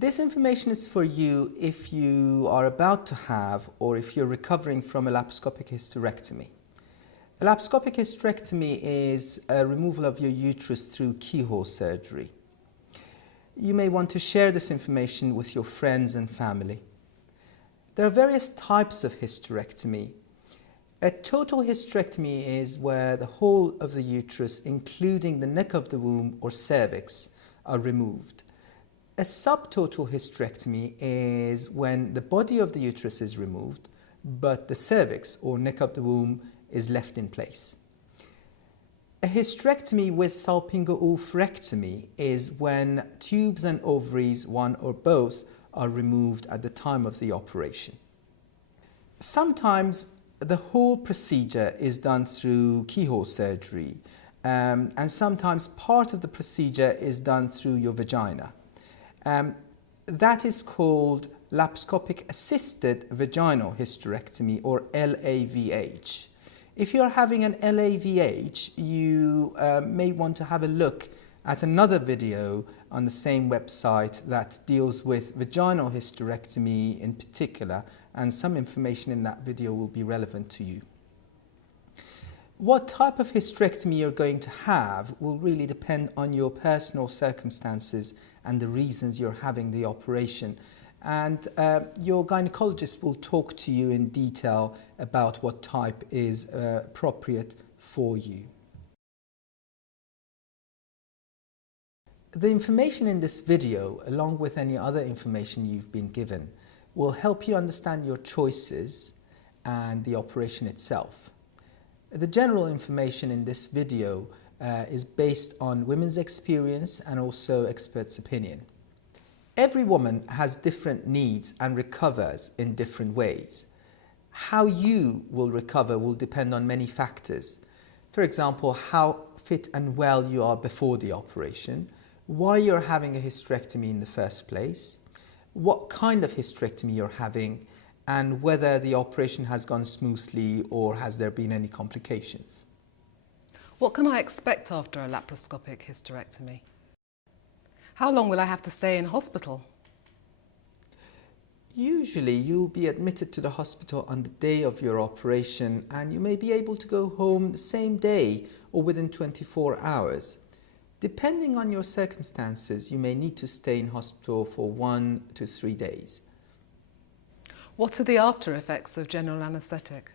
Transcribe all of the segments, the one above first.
This information is for you if you are about to have or if you're recovering from a laparoscopic hysterectomy. A laparoscopic hysterectomy is a removal of your uterus through keyhole surgery. You may want to share this information with your friends and family. There are various types of hysterectomy. A total hysterectomy is where the whole of the uterus, including the neck of the womb or cervix, are removed. A subtotal hysterectomy is when the body of the uterus is removed, but the cervix or neck of the womb is left in place. A hysterectomy with salpingo-oophorectomy is when tubes and ovaries, one or both, are removed at the time of the operation. Sometimes the whole procedure is done through keyhole surgery, and sometimes part of the procedure is done through your vagina. That is called laparoscopic assisted vaginal hysterectomy, or LAVH. If you are having an LAVH, you may want to have a look at another video on the same website that deals with vaginal hysterectomy in particular, and some information in that video will be relevant to you. What type of hysterectomy you're going to have will really depend on your personal circumstances and the reasons you're having the operation. And your gynecologist will talk to you in detail about what type is appropriate for you. The information in this video, along with any other information you've been given, will help you understand your choices and the operation itself. The general information in this video is based on women's experience and also experts' opinion. Every woman has different needs and recovers in different ways. How you will recover will depend on many factors. For example, how fit and well you are before the operation, why you're having a hysterectomy in the first place, what kind of hysterectomy you're having, and whether the operation has gone smoothly or has there been any complications. What can I expect after a laparoscopic hysterectomy? How long will I have to stay in hospital? Usually you'll be admitted to the hospital on the day of your operation, and you may be able to go home the same day or within 24 hours. Depending on your circumstances, you may need to stay in hospital for 1 to 3 days. What are the after effects of general anaesthetic?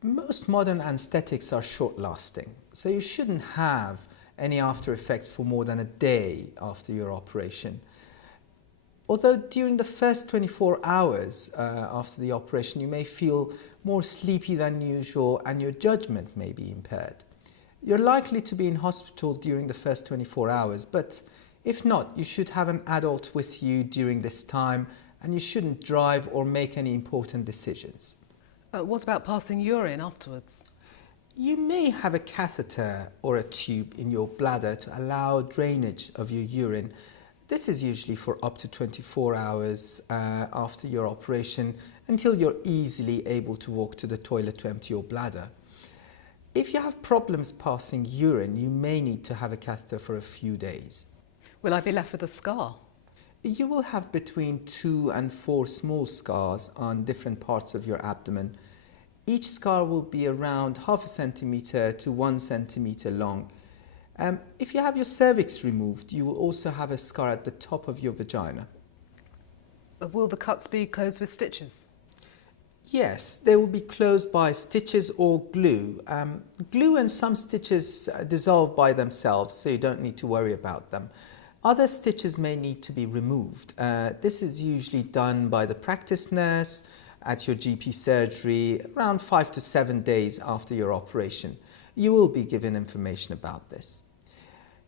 Most modern anaesthetics are short-lasting, so you shouldn't have any after effects for more than a day after your operation. Although during the first 24 hours after the operation, you may feel more sleepy than usual and your judgment may be impaired. You're likely to be in hospital during the first 24 hours, but if not, you should have an adult with you during this time, and you shouldn't drive or make any important decisions. What about passing urine afterwards? You may have a catheter or a tube in your bladder to allow drainage of your urine. This is usually for up to 24 hours after your operation, until you're easily able to walk to the toilet to empty your bladder. If you have problems passing urine, you may need to have a catheter for a few days. Will I be left with a scar? You will have between 2 and 4 small scars on different parts of your abdomen. Each scar will be around 0.5 centimeter to 1 centimeter long. If you have your cervix removed, you will also have a scar at the top of your vagina. Will the cuts be closed with stitches? Yes, they will be closed by stitches or glue. Glue and some stitches dissolve by themselves, so you don't need to worry about them. Other stitches may need to be removed. This is usually done by the practice nurse at your GP surgery around 5 to 7 days after your operation. You will be given information about this.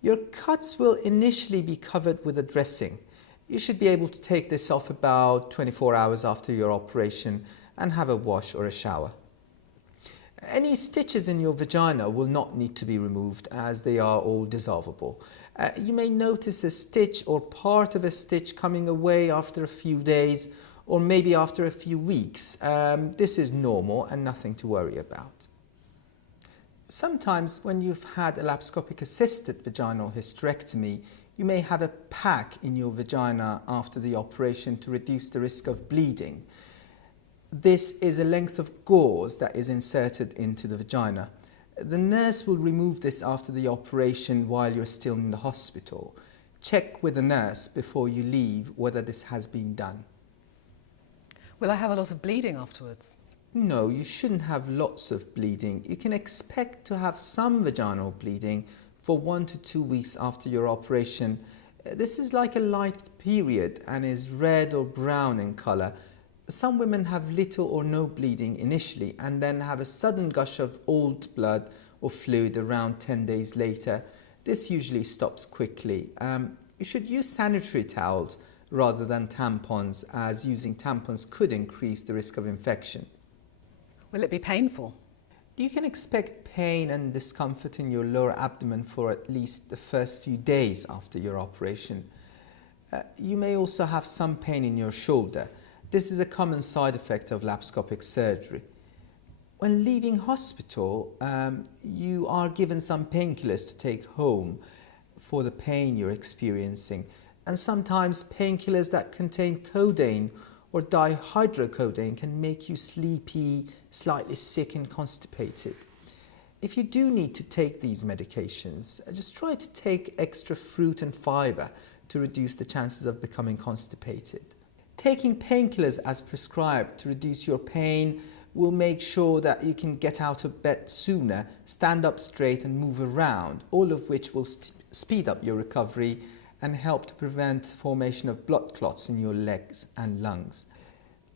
Your cuts will initially be covered with a dressing. You should be able to take this off about 24 hours after your operation and have a wash or a shower. Any stitches in your vagina will not need to be removed, as they are all dissolvable. You may notice a stitch or part of a stitch coming away after a few days or maybe after a few weeks. This is normal and nothing to worry about. Sometimes when you've had a laparoscopic assisted vaginal hysterectomy, You may have a pack in your vagina after the operation to reduce the risk of bleeding. This is a length of gauze that is inserted into the vagina. The nurse will remove this after the operation while you're still in the hospital. Check with the nurse before you leave whether this has been done. Will I have a lot of bleeding afterwards? No, you shouldn't have lots of bleeding. You can expect to have some vaginal bleeding for 1 to 2 weeks after your operation. This is like a light period and is red or brown in colour. Some women have little or no bleeding initially and then have a sudden gush of old blood or fluid around 10 days later. This usually stops quickly. You should use sanitary towels rather than tampons, as using tampons could increase the risk of infection. Will it be painful? You can expect pain and discomfort in your lower abdomen for at least the first few days after your operation. You may also have some pain in your shoulder. This is a common side effect of laparoscopic surgery. When leaving hospital, you are given some painkillers to take home for the pain you're experiencing, and sometimes painkillers that contain codeine or dihydrocodeine can make you sleepy, slightly sick and constipated. If you do need to take these medications, just try to take extra fruit and fibre to reduce the chances of becoming constipated. Taking painkillers as prescribed to reduce your pain will make sure that you can get out of bed sooner, stand up straight and move around, all of which will speed up your recovery and help to prevent formation of blood clots in your legs and lungs.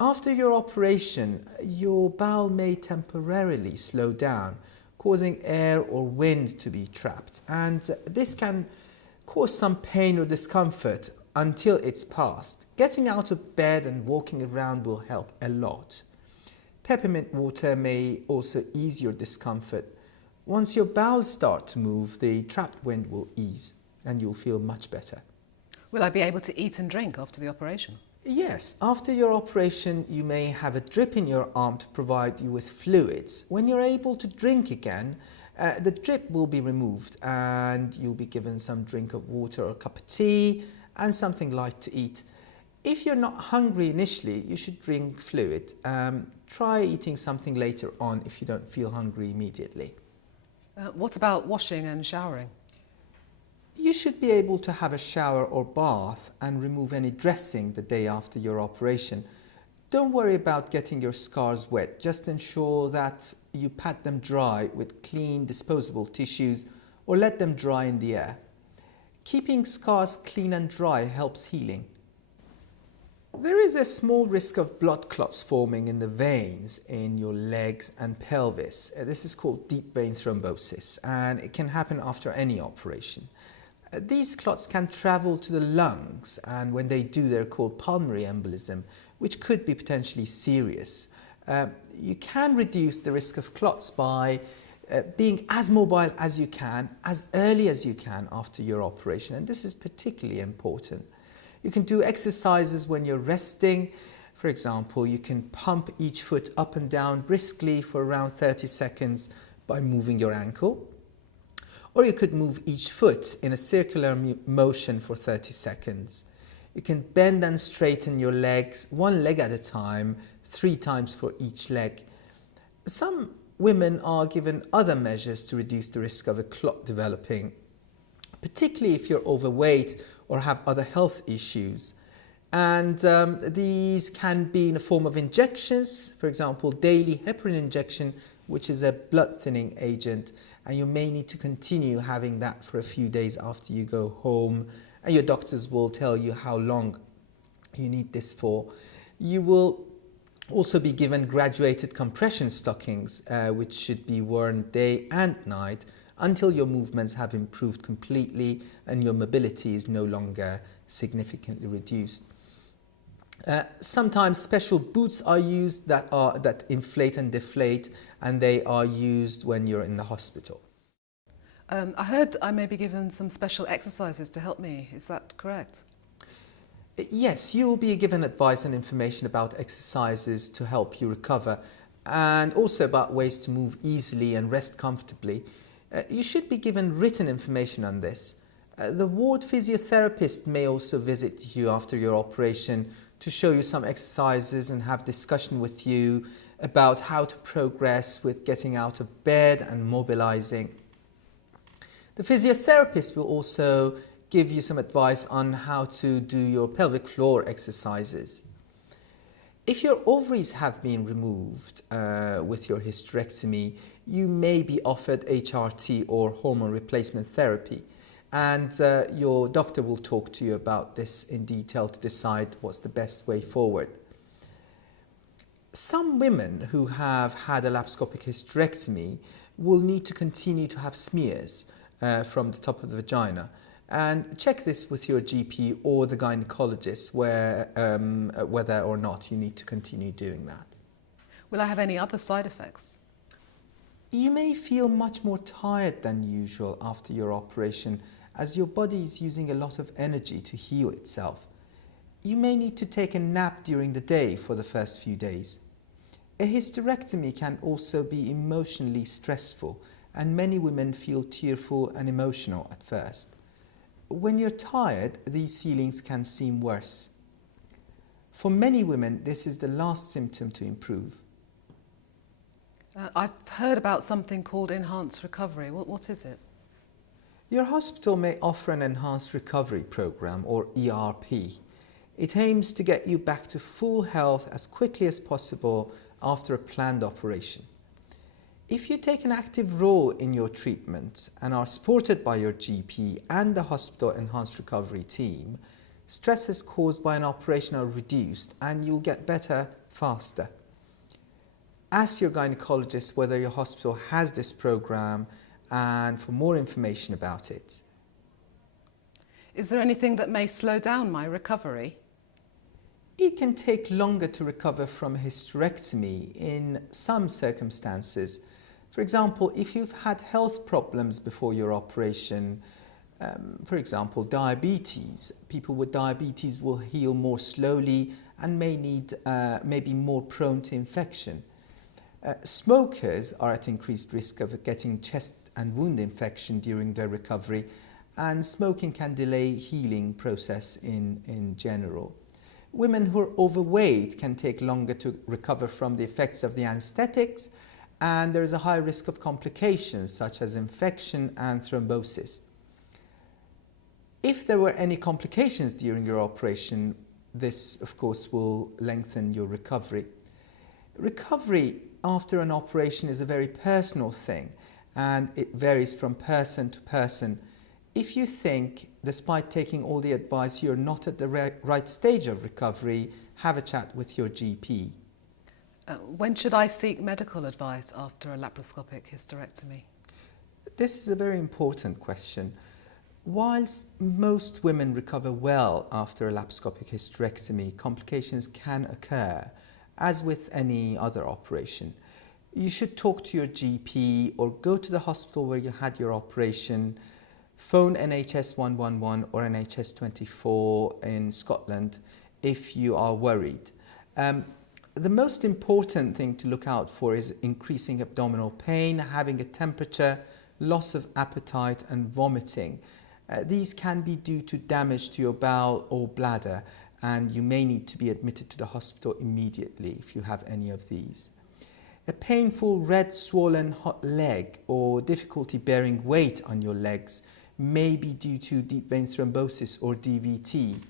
After your operation, your bowel may temporarily slow down, causing air or wind to be trapped, and this can cause some pain or discomfort until it's passed. Getting out of bed and walking around will help a lot. Peppermint water may also ease your discomfort. Once your bowels start to move, the trapped wind will ease and you'll feel much better. Will I be able to eat and drink after the operation? Yes, after your operation you may have a drip in your arm to provide you with fluids. When you're able to drink again, the drip will be removed and you'll be given some drink of water or a cup of tea and something light to eat. If you're not hungry initially, you should drink fluid. Try eating something later on if you don't feel hungry immediately. What about washing and showering? You should be able to have a shower or bath and remove any dressing the day after your operation. Don't worry about getting your scars wet. Just ensure that you pat them dry with clean disposable tissues or let them dry in the air. Keeping scars clean and dry helps healing. There is a small risk of blood clots forming in the veins in your legs and pelvis. This is called deep vein thrombosis and it can happen after any operation. These clots can travel to the lungs and when they do they're called pulmonary embolism, which could be potentially serious. You can reduce the risk of clots by being as mobile as you can, as early as you can after your operation, and this is particularly important. You can do exercises when you're resting. For example, you can pump each foot up and down briskly for around 30 seconds by moving your ankle. Or you could move each foot in a circular motion for 30 seconds. You can bend and straighten your legs, one leg at a time, 3 times for each leg. Some women are given other measures to reduce the risk of a clot developing, particularly if you're overweight or have other health issues. And these can be in the form of injections, for example, daily heparin injection, which is a blood thinning agent, and you may need to continue having that for a few days after you go home, and your doctors will tell you how long you need this for. You will also be given graduated compression stockings, which should be worn day and night until your movements have improved completely and your mobility is no longer significantly reduced. Sometimes special boots are used that inflate and deflate, and they are used when you're in the hospital. I heard I may be given some special exercises to help me. Is that correct? Yes, you will be given advice and information about exercises to help you recover, and also about ways to move easily and rest comfortably. You should be given written information on this. The ward physiotherapist may also visit you after your operation to show you some exercises and have discussion with you about how to progress with getting out of bed and mobilizing. The physiotherapist will also give you some advice on how to do your pelvic floor exercises. If your ovaries have been removed with your hysterectomy, you may be offered HRT or hormone replacement therapy, and your doctor will talk to you about this in detail to decide what's the best way forward. Some women who have had a laparoscopic hysterectomy will need to continue to have smears from the top of the vagina, and check this with your GP or the gynecologist whether or not you need to continue doing that. Will I have any other side effects? You may feel much more tired than usual after your operation, as your body is using a lot of energy to heal itself. You may need to take a nap during the day for the first few days. A hysterectomy can also be emotionally stressful, and many women feel tearful and emotional at first. When you're tired, these feelings can seem worse. For many women, this is the last symptom to improve. I've heard about something called enhanced recovery. What is it? Your hospital may offer an enhanced recovery program, or ERP. It aims to get you back to full health as quickly as possible after a planned operation. If you take an active role in your treatment and are supported by your GP and the hospital enhanced recovery team, stresses caused by an operation are reduced and you'll get better faster. Ask your gynecologist whether your hospital has this program and for more information about it. Is there anything that may slow down my recovery? It can take longer to recover from a hysterectomy in some circumstances. For example, if you've had health problems before your operation, for example, diabetes, people with diabetes will heal more slowly and may be more prone to infection. Smokers are at increased risk of getting chest and wound infection during their recovery, and smoking can delay healing process in general. Women who are overweight can take longer to recover from the effects of the anesthetics, and there is a high risk of complications such as infection and thrombosis. If there were any complications during your operation, this of course will lengthen your recovery. Recovery after an operation is a very personal thing, and it varies from person to person. If you think, despite taking all the advice, you're not at the right stage of recovery, have a chat with your GP. When should I seek medical advice after a laparoscopic hysterectomy? This is a very important question. Whilst most women recover well after a laparoscopic hysterectomy, complications can occur, as with any other operation. You should talk to your GP or go to the hospital where you had your operation, phone NHS 111 or NHS 24 in Scotland if you are worried. The most important thing to look out for is increasing abdominal pain, having a temperature, loss of appetite and vomiting. These can be due to damage to your bowel or bladder, and you may need to be admitted to the hospital immediately if you have any of these. A painful red swollen hot leg or difficulty bearing weight on your legs may be due to deep vein thrombosis or DVT.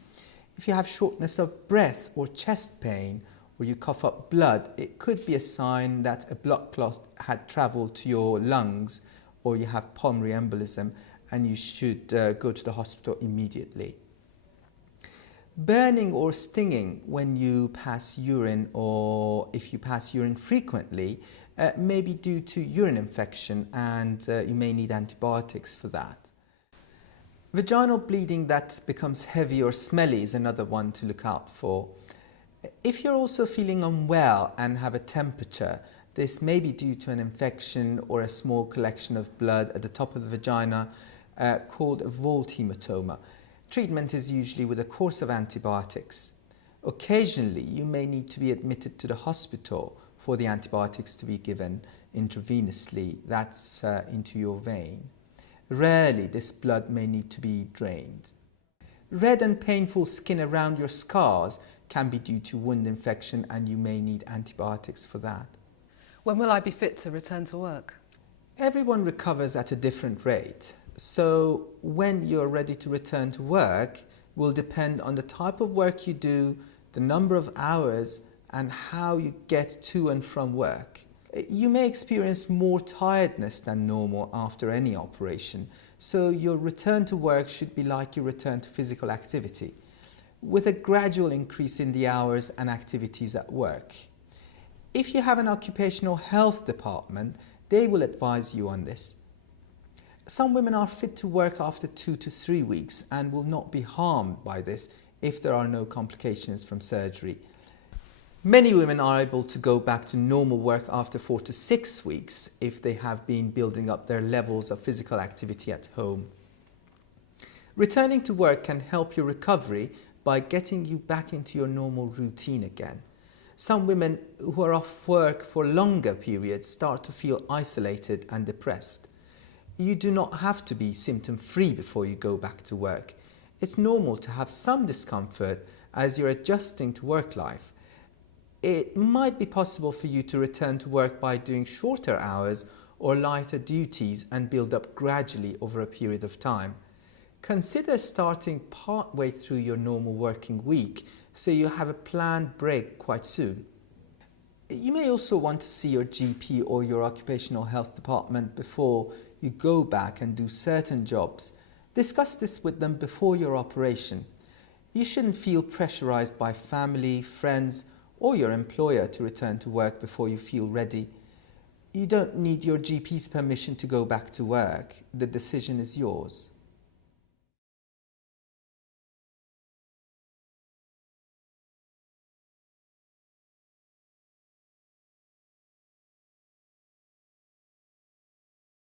If you have shortness of breath or chest pain, or you cough up blood, it could be a sign that a blood clot had travelled to your lungs, or you have pulmonary embolism, and you should go to the hospital immediately. Burning or stinging when you pass urine, or if you pass urine frequently, may be due to urine infection, and you may need antibiotics for that. Vaginal bleeding that becomes heavy or smelly is another one to look out for. If you're also feeling unwell and have a temperature, this may be due to an infection or a small collection of blood at the top of the vagina called a vault hematoma. Treatment is usually with a course of antibiotics. Occasionally, you may need to be admitted to the hospital for the antibiotics to be given intravenously, that's into your vein. Rarely this blood may need to be drained. Red and painful skin around your scars can be due to wound infection, and you may need antibiotics for that. When will I be fit to return to work? Everyone recovers at a different rate, so when you're ready to return to work will depend on the type of work you do, the number of hours, and how you get to and from work. You may experience more tiredness than normal after any operation, so your return to work should be like your return to physical activity, with a gradual increase in the hours and activities at work. If you have an occupational health department, they will advise you on this. Some women are fit to work after 2 to 3 weeks and will not be harmed by this if there are no complications from surgery. Many women are able to go back to normal work after 4 to 6 weeks if they have been building up their levels of physical activity at home. Returning to work can help your recovery by getting you back into your normal routine again. Some women who are off work for longer periods start to feel isolated and depressed. You do not have to be symptom-free before you go back to work. It's normal to have some discomfort as you're adjusting to work life. It might be possible for you to return to work by doing shorter hours or lighter duties and build up gradually over a period of time. Consider starting partway through your normal working week so you have a planned break quite soon. You may also want to see your GP or your occupational health department before you go back and do certain jobs. Discuss this with them before your operation. You shouldn't feel pressurized by family, friends, or your employer to return to work before you feel ready. You don't need your GP's permission to go back to work. The decision is yours.